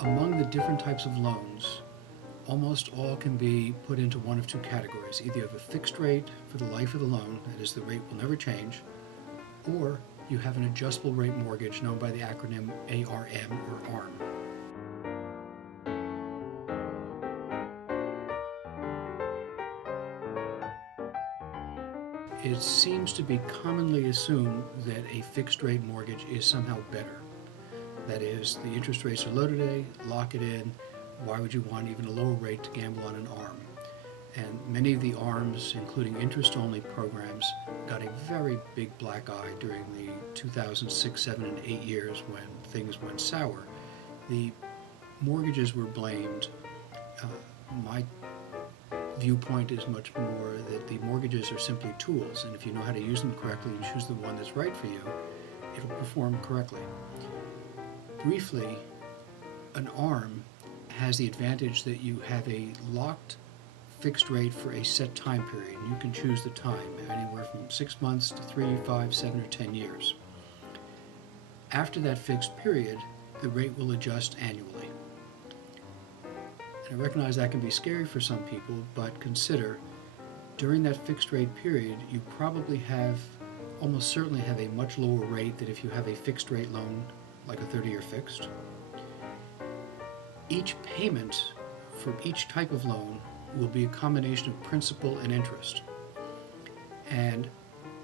Among the different types of loans, almost all can be put into one of two categories. Either you have a fixed rate for the life of the loan, that is, the rate will never change, or you have an adjustable rate mortgage known by the acronym ARM or ARM. It seems to be commonly assumed that a fixed rate mortgage is somehow better. That is, the interest rates are low today, lock it in. Why would you want even a lower rate to gamble on an ARM? And many of the ARMs, including interest-only programs, got a very big black eye during the 2006, 7, and 8 years when things went sour. The mortgages were blamed. My viewpoint is much more that the mortgages are simply tools, and if you know how to use them correctly and choose the one that's right for you, it'll perform correctly. Briefly, an ARM has the advantage that you have a locked fixed rate for a set time period. You can choose the time, anywhere from 6 months to 3, 5, 7, or 10 years. After that fixed period, the rate will adjust annually. And I recognize that can be scary for some people, but consider during that fixed rate period, you probably almost certainly have a much lower rate than if you have a fixed rate loan, like a 30-year fixed. Each payment for each type of loan will be a combination of principal and interest. And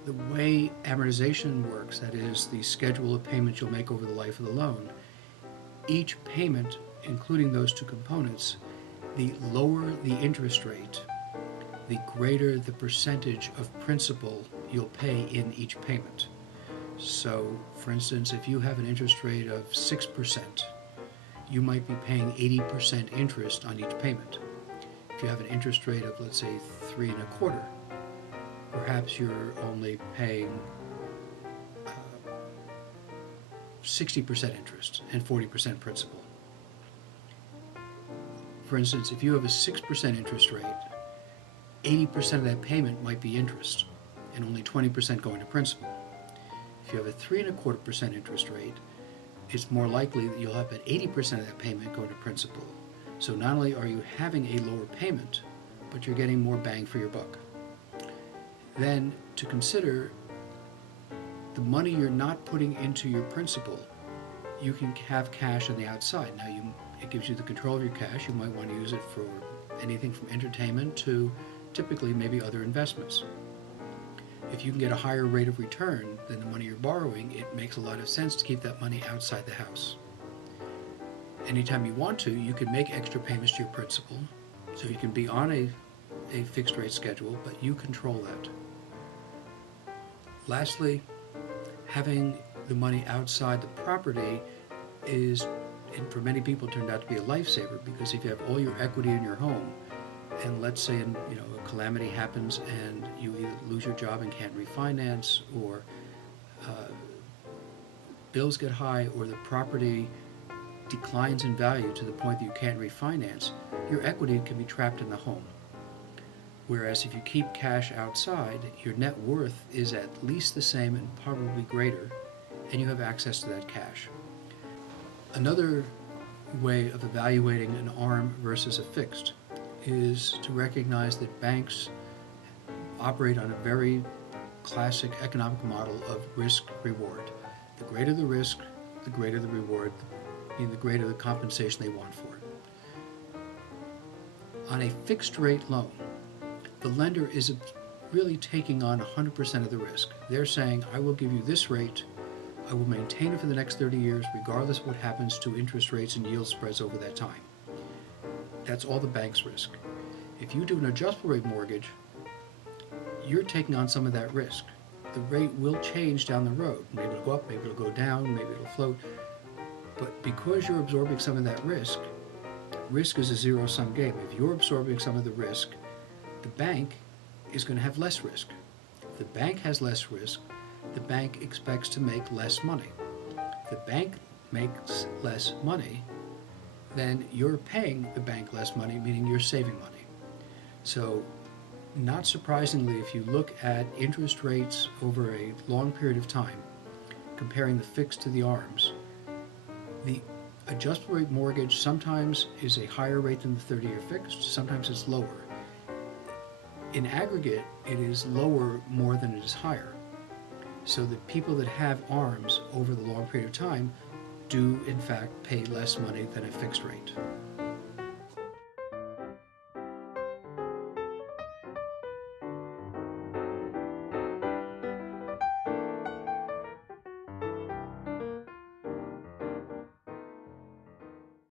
the way amortization works, that is, the schedule of payments you'll make over the life of the loan, each payment, including those two components, the lower the interest rate, the greater the percentage of principal you'll pay in each payment. So, for instance, if you have an interest rate of 6%, you might be paying 80% interest on each payment. If you have an interest rate of, let's say, 3.25%, perhaps you're only paying 60% interest and 40% principal. For instance, if you have a 6% interest rate, 80% of that payment might be interest and only 20% going to principal. If you have a 3.25% interest rate, it's more likely that you'll have about 80% of that payment go to principal. So not only are you having a lower payment, but you're getting more bang for your buck. Then to consider the money you're not putting into your principal, you can have cash on the outside. Now it gives you the control of your cash. You might want to use it for anything from entertainment to typically maybe other investments. If you can get a higher rate of return than the money you're borrowing, it makes a lot of sense to keep that money outside the house. Anytime you want to, you can make extra payments to your principal, so you can be on a fixed rate schedule, but you control that. Lastly, having the money outside the property is, and for many people, turned out to be a lifesaver, because if you have all your equity in your home, and let's say a calamity happens and you either lose your job and can't refinance, or bills get high, or the property declines in value to the point that you can't refinance, your equity can be trapped in the home. Whereas if you keep cash outside, your net worth is at least the same and probably greater, and you have access to that cash. Another way of evaluating an ARM versus a fixed is to recognize that banks operate on a very classic economic model of risk-reward. The greater the risk, the greater the reward, meaning the greater the compensation they want for it. On a fixed rate loan, the lender is really taking on 100% of the risk. They're saying, I will give you this rate, I will maintain it for the next 30 years, regardless of what happens to interest rates and yield spreads over that time. That's all the bank's risk. If you do an adjustable rate mortgage, you're taking on some of that risk. The rate will change down the road. Maybe it'll go up, maybe it'll go down, maybe it'll float. But because you're absorbing some of that risk is a zero-sum game. If you're absorbing some of the risk, the bank is going to have less risk. If the bank has less risk, the bank expects to make less money. If the bank makes less money, then you're paying the bank less money, meaning you're saving money. So, not surprisingly, if you look at interest rates over a long period of time, comparing the fixed to the ARMs, the Adjustable rate mortgage sometimes is a higher rate than the 30-year fixed, sometimes it's lower. In aggregate, it is lower more than it is higher. So the people that have ARMs over the long period of time do in fact pay less money than a fixed rate.